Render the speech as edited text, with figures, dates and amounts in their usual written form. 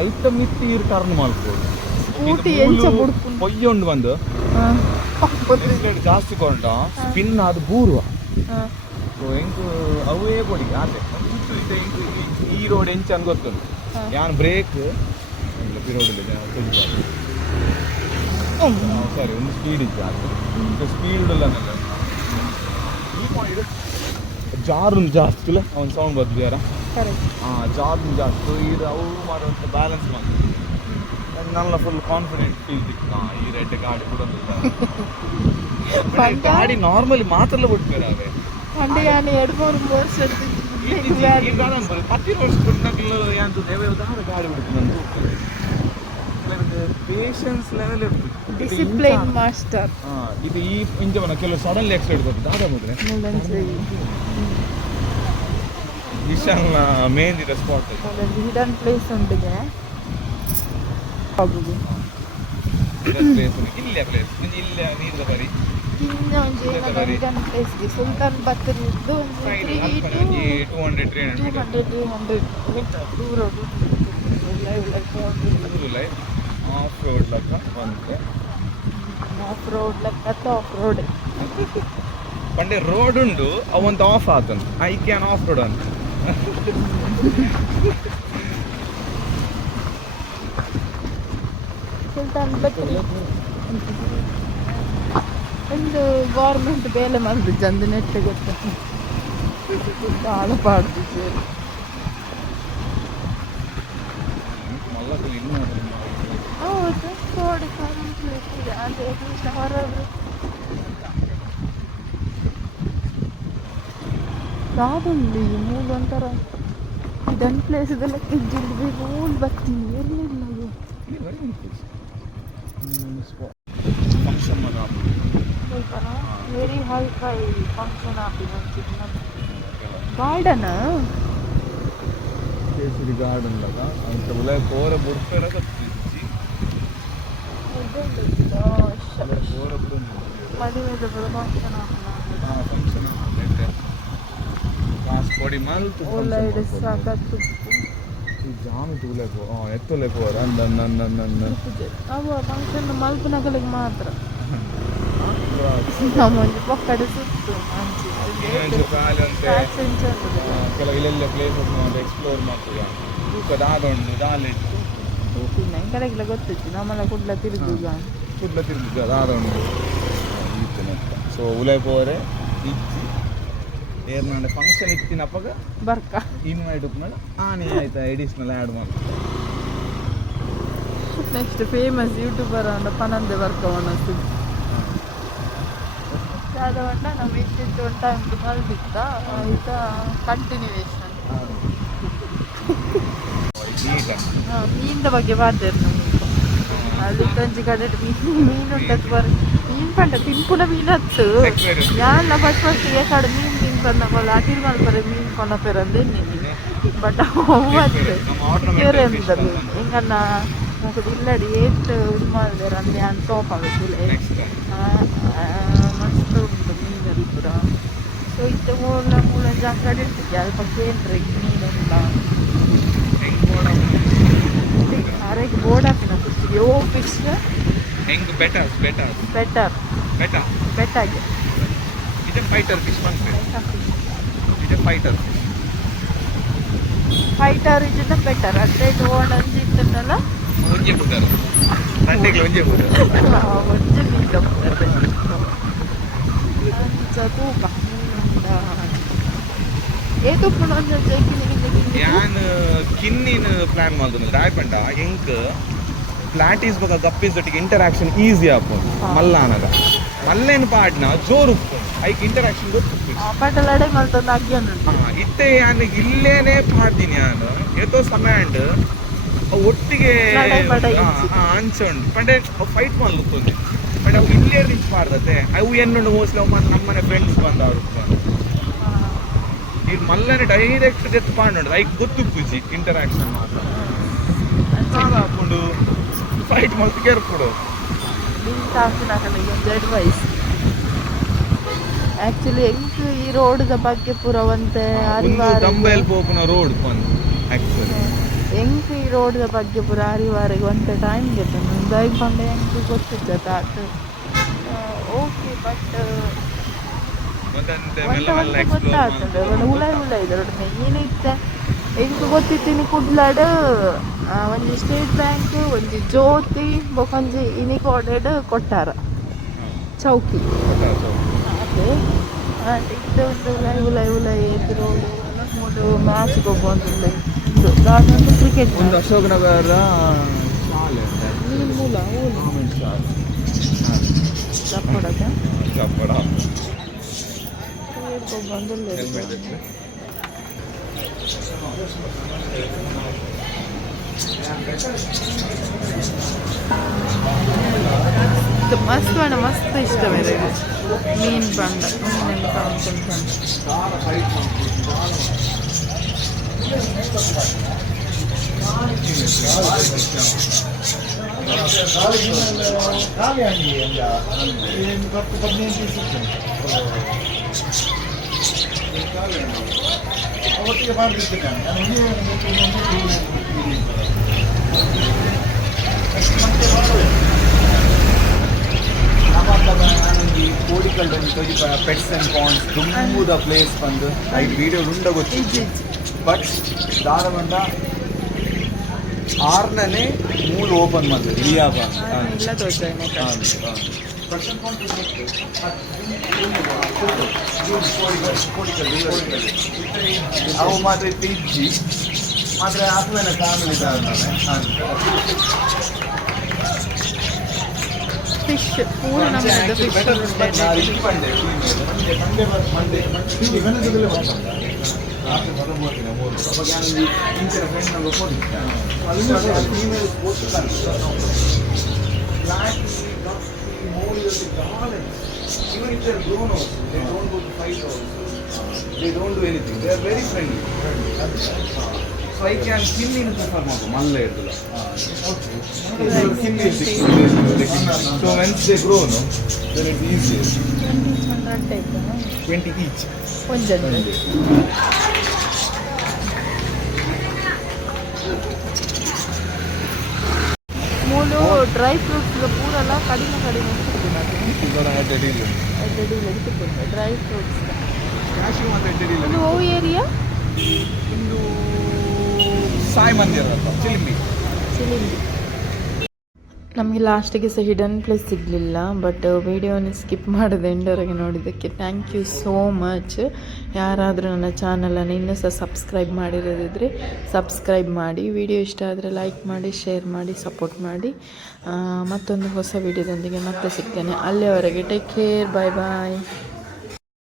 Item ಇತ್ತು turn ಮಾಡ್ಬೋದು scooty ಎಂಚ ಬುಡ್ಪುಂಡು ಪೊಯ್ಯೊಂಡು ಬಂದು ಜಾಸ್ತಿ ಕೊಂಡ ಸ್ಪಿನ್ ಅದು ಬೂರುವ ಸೊ ಹೆಂಗ್ ಅವೇ ಕೊಡಿ ಆದ್ರೆ ಈ ರೋಡ್ ಎಂಚ ಅಂತ ಗೊತ್ತುಂಟು ಯಾನ್ ಬ್ರೇಕ್ ರೋಡ್ ಸರಿ ಒಂದು ಸ್ಪೀಡ್ ಇತ್ತು ಅದು ಸ್ಪೀಡ್ ಇಲ್ಲ ಜಾರುಂದು ಜಾಸ್ತಿ ಇಲ್ಲ ಅವ್ನು ಸೌಂಡ್ ಬರ್ತದೆ ಯಾರ ಜಾರುಂದು ಜಾಸ್ತಿ ಇದು ಅವು ಮಾಡುವಂಥ ಬ್ಯಾಲೆನ್ಸ್ ಮಾಡ್ತೀವಿ ನನ್ನ ಫುಲ್ ಕಾನ್ಫಿಡೆಂಟ್ ಫೀಲ್ ಸಿಕ್ತು ಈ ರೆಡ್ ಗಾಡಿ ಕೂಡ ಗಾಡಿ ನಾರ್ಮಲಿ ಮಾತ್ರಲ್ಲ ಬಿಡ್ತಾರೆ ಅವೆ ಪತ್ತಿ ವರ್ಷ ಗಾಡಿ ಬಿಡ್ತು ಪೇಷನ್ಸ್ ಲೆವೆಲ್ ಡಿಸಿಪ್ಲಿನ್ ಮಾಸ್ಟರ್ ಇದು ಈ ಇಂಜವನ ಕೆಲವು ಸಡನ್ಲಿ ಆಕ್ಸಿಡೆಂಟ್ ಕೊಟ್ಟು ದಾದ ಮುದ್ರೆ ವಿಶಾಲ್ನ ಮೇನ್ ಇದೆ ಸ್ಪಾಟ್ ಹಿಡನ್ ಪ್ಲೇಸ್ ಉಂಟಿಗೆ ಇಲ್ಲೇ ಪ್ಲೇಸ್ ಇಲ್ಲೇ ನೀರಿನ ಬರಿ ಹಿಡನ್ ಪ್ಲೇಸ್ಗೆ ಸುಲ್ತಾನ್ ಬತ್ತರಿದ್ದು 200 ದೂರ ಆಫ್ ರೋಡ್ ಲೆಕ್ಕ ಬಂತೆ ಆಫ್ ರೋಡ್ ಲೆಕ್ಕ ಆಫ್ ರೋಡ್ ಪಂಡೆ ರೋಡ್ ಉಂಡು ಅವಂತ ಆಫ್ ಆತನು ಐ ಕ್ಯಾನ್ ಆಫ್ ರೋಡ್ ಅಂತ ಸುಲ್ತಾನ್ ಬತ್ತರಿ ಒಂದು ಗೌರ್ಮೆಂಟ್ ಬೇಲೆ ಮಾಡಿದ್ದು ಜಂದು ನೆಟ್ಟು ಗೊತ್ತ ಭಾಳ ಪಾಡ್ತಿದ್ದೆ ಹೌದು ರೋಡ್ ಕಂಪ್ಲೀಟ್ ಇದೆ ಅದೇ ಹೊರಗೆ ಯಾವ್ದುಂಡು ಈ ಮೂಲ ಒಂಥರ ಇದನ್ ಪ್ಲೇಸ್ ಇದೆಲ್ಲ ಕಿಜ್ಜಿಲ್ವಿ ಮೂಲ ಬರ್ತೀನಿ ಎಲ್ಲಿಲ್ಲ ಅದು very hi fi function garden Kesari garden ಲಗ ಅಂತ ಬಲೆ ಪೋರ ಬುರ್ಪೆರ ಕತ್ತಿಸಿ ಪೋರ ಬುರ್ಪೆರ ಮದುವೆದ ಫಂಕ್ಷನ್ ಫಂಕ್ಷನ್ ನೆಟ್ಟೆ ಕಾಸ್ ಕೊಡಿ ಮಲ್ತು ಒಳ್ಳೆ ಸಾಕತ್ತು ಈ ಜಾಮ್ ತುಲೆ ಪೋ ಎತ್ತಲೆ ಪೋರ ನನ್ನ ಅವ ಫಂಕ್ಷನ್ ಮಲ್ಪನಗಳಿಗೆ ಮಾತ್ರ ನಮ್ಮೊಂದು ಪಕ್ಕಡೆ ಸುತ್ತು ಕೆಲವು ಇಲ್ಲೆಲ್ಲ ಪ್ಲೇಸಸ್ ಮಾಡಿ ಎಕ್ಸ್ಪ್ಲೋರ್ ಮಾಡ್ತೀವಿ ದಾದೊಂಡು ದಾಲೆಟ್ಟು ಈ ಕಡೆಗೆಲ್ಲ ಗೊತ್ತಿತ್ತು ನಮ್ಮೆಲ್ಲ ಕುಡ್ಲ ತಿರುಗುಗ ದಾದೊಂಡು ಇತ್ತು ಸೊ ಉಲೈಪೋರೆ ಇಜ್ಜಿ ಏರ್ನಾಡೆ ಫಂಕ್ಷನ್ ಇತ್ತಿನಪ್ಪಾಗ ಬರ್ಕ ಇನ್ವೈಟ್ ಉಪ್ಮೇಲೆ ಆನೆ ಆಯ್ತಾ ಎಡಿಷ್ನಲ್ ಆ್ಯಡ್ ಮಾಡಿ ನೆಕ್ಸ್ಟ್ ಫೇಮಸ್ ಯೂಟ್ಯೂಬರ್ ಅಂಡ ಪನಂದೆ ಬರ್ಕವನದ್ದು ಆದವಣ್ಣ ನಾವು ಇಷ್ಟಿತ್ತು ಒಂದು ಟೈಮ್ ಮಲ್ಬಿತ್ತ ಈಗ ಕಂಟಿನ್ಯೂವೇಷನ್ ಮೀನಿನ ಬಗ್ಗೆ ಮಾತಾಡ್ತಾರೆ ನಮಗೆ ಅಲ್ಲಿ ತಂಜಿ ಕಡೆ ಮೀನು ಉಂಟದ್ದು ಮೀನು ಪಂಡ ತಿನ್ಪುನ ಮೀನು ಹತ್ತು ಯಾರೆಲ್ಲ ಫಸ್ಟ್ ಈ ಕಡೆ ಮೀನು ತಿನ್ಕೊಂಡ ಕೊಲ್ಲ ಅಟಿಲ್ ಮಲ್ಪರೆ ಮೀನು ಕೊನಪೆರಂದು ಬಟ್ ಅವತ್ತು ಕೆರೆ ಎಂದದು ಹೆಂಗನ್ನ ಇಲ್ಲಡಿ ಏಟ್ ಇದು ಮಾಡಿದಾರೆ ಅಂದರೆ ಅನ್ ಟಾಪ್ ಆಗುತ್ತಿಲ್ಲ ಮಸ್ತ್ ಉಂಟು ಮೀನಲ್ಲಿ ಕೂಡ ಸೊ ಇತ್ತು ಮೂಲ ಅಂಗಡಿ ಇರ್ತಿದ್ದೆ ಅಲ್ಪ ಕೇಂದ್ರ ಮೀನೆಲ್ಲ ಅರೆಗೆ ಬೋರ್ಡ್ ಹಾಕಿನ ಕೂತಿದ್ದೆ ಓ ಫಿಶ್ ಹೆಂಗ್ ಬೆಟರ್ ಬೆಟ್ಟಾಗಿ ಇದೆ ಫೈಟರ್ ಫಿಶ್ ಇದೆ ಫೈಟರ್ ಇದನ್ನ ಬೆಟರ್ ಅಂದರೆ ಇದು ಓಣಂಜಿ ಇತ್ತಲ್ಲ ಒಂಜೆ ಬಿಡ್ತಾರೆ ಸಂಡೆಗೆ ಒಂಜೆ ಬಿಡ್ತಾರೆ ಒಂಜೆ ಮೀನು ತೂಕ ಏತು ಯಾನ್ ಕಿನ್ನಿನ ಪ್ಲಾನ್ ಮಾಡಿದ್ರು ರಾಯಪಂಡ ಹೆಂಗ್ ಫ್ಲಾಟೀಸ್ ಬಗ್ಗೆ ಗಪ್ಪೀಸ್ ಒಟ್ಟಿಗೆ ಇಂಟರಾಕ್ಷನ್ ಈಸಿ ಆಗ್ಬೋದು ಮಲ್ಲ ಅನ್ನಗ ಮಲ್ಲೇನು ಪಾಡ್ನ ಜೋರು ಐಕ್ ಇಂಟರಾಕ್ಷನ್ ಗೊತ್ತು ಪಟಲಡೆ ಮಲ್ತೊಂದು ಇತ್ತೆ ಯಾನ್ ಇಲ್ಲೇನೆ ಪಾಡ್ತೀನಿ ನಾನು ಏತೋ ಸಮಯಾಂಡ್ ಒಟ್ಟಿಗೆ ಅಂಚೊಂಡು ಪಂಡೆ ಫೈಟ್ ಮಾಡ್ಲಿಕ್ಕೆ ಬಟ್ ಅವು ಇಲ್ಲೇ ರೀಚ್ ಮಾಡ್ದತೆ ಅವು ಎನ್ನೊಂದು ಮೋಸ್ಟ್ಲಿ ಅವು ನಮ್ಮನೆ ಫ್ರೆಂಡ್ಸ್ ಬಂದವರು ಈಗ ಮಲ್ಲನೆ ಡೈರೆಕ್ಟ್ ಜೆತ್ ಪಾಂಡು ಐಕ್ ಗೊತ್ತು ಪೂಜಿ ಇಂಟರಾಕ್ಷನ್ ಮಾತ್ರ ಹಾಕೊಂಡು ಫೈಟ್ ಮಾಡ್ತು ಕೇರ್ಕೊಡು ಒಂದು ಅಡ್ವೈಸ್ ಆ್ಯಕ್ಚುಲಿ ಹೆಂಗ್ ಈ ರೋಡ್ದ ಬಗ್ಗೆ ಪೂರವಂತೆ ದಂಬೆಲ್ ಪೋಪುನ ರೋಡ್ ಬಂದು ಆ್ಯಕ್ಚುಲಿ ಎಂಕ್ ಈ ರೋಡ್ದ ಬಗ್ಗೆ ಪೂರ ಅರಿವಾರಿಗೆ ಒಂದು ಟೈಮ್ ಗೆತ್ತ ದೈಗ್ ಬಂಡೆ ಎಂಕ್ ಗೊತ್ತಿದ್ದ ಆತು ಓಕೆ ಬಟ್ ಗೊತ್ತಾಗ್ತದೆ ಉಳ ಇದ್ರೊಡನೆ ಏನಿತ್ತೆ ಎಂಕ್ ಗೊತ್ತಿತ್ತೀನಿ ಕುಡ್ಲಾಡ್ ಒಂದು ಸ್ಟೇಟ್ ಬ್ಯಾಂಕ್ ಒಂದು ಜ್ಯೋತಿ ಬೊಕೊಂಜಿ ಇನಿಕೋಡೆಡ್ ಕೊಟ್ಟಾರ ಚೌಕಿ ಅದೇ ಇದು ಒಂದು ಉಲೈ ಎದುರು ಮೂರು ಮ್ಯಾಚ್ಗೆ ಹೋಗ್ಬೋದು ಇದು ಅದೊಂದು ಕ್ರಿಕೆಟ್ ಒಂದು ಅಶೋಕ್ ನಗರ ನೀನು ಮೂಲ ಚಪ್ಪಡಕ್ಕೆ ಮಸ್ತ್ ಬೇಡ ಮಸ್ತ್ ಇಷ್ಟ ಬೇರೆ ಮೀನು ಬಂಡ ಮೀನಲ್ಲಿ ಕೋಡಿಕಲ್ ಪೆಟ್ಸ್ ಅಂಡ್ ಪಾಂಡ್ಸ್ ತುಂಬುದ ಪ್ಲೇಸ್ ಬಂದು ಐದು ವಿಡಿಯೋ ಉಂಡ ಗೊತ್ತಿತ್ತು ಬಟ್ ದಾರಮಂಡ 6ನೇ ಮೂಲ ಓಪನ್ ಮಾಡಿದ್ರು ಲಿಯಾಬ ಅವು ಮಾತ್ರ ಇಜ್ಜಿ ಮಾತ್ರ ಆತ್ಮನ ಫ್ಯಾಮಿಲಿ ಫಿಶ್ ಪೂರ ನಮ್ಮದು fish Even if they're grown also, they don't go to fight also. They don't do anything. They are very friendly. So I can kill in the farm. Malle irdula. So once they grow, no, then it's easier. 20 each. ಮೂಲು dry fruits ಪೂರೆಲ್ಲ ಕಡಿಮೆ dry fruits ಇದು ಓ area ಇಂದು ಸಾಯಿ ಮಂದಿರ ಚಿಲಿಂಬಿ ನಮಗೆ ಲಾಸ್ಟಿಗೆ ಸಹ hidden place ಸಿಗಲಿಲ್ಲ but ವಿಡಿಯೋನ skip ಮಾಡಿದೆ ಎಂಡವರೆಗೆ ನೋಡಿದ್ದಕ್ಕೆ ಥ್ಯಾಂಕ್ ಯು ಸೋ ಮಚ್. ಯಾರಾದರೂ ನನ್ನ ಚಾನಲನ್ನು ಇನ್ನೂ ಸಹ ಸಬ್ಸ್ಕ್ರೈಬ್ ಮಾಡಿರೋದಿದ್ರೆ ಸಬ್ಸ್ಕ್ರೈಬ್ ಮಾಡಿ, ವಿಡಿಯೋ ಇಷ್ಟ ಆದರೆ ಲೈಕ್ ಮಾಡಿ, ಶೇರ್ ಮಾಡಿ, ಸಪೋರ್ಟ್ ಮಾಡಿ. ಮತ್ತೊಂದು ಹೊಸ ವಿಡಿಯೋದೊಂದಿಗೆ ಮತ್ತೆ ಸಿಗ್ತೇನೆ. ಅಲ್ಲಿಯವರೆಗೆ ಟೇಕ್ ಕೇರ್, ಬಾಯ್ ಬಾಯ್.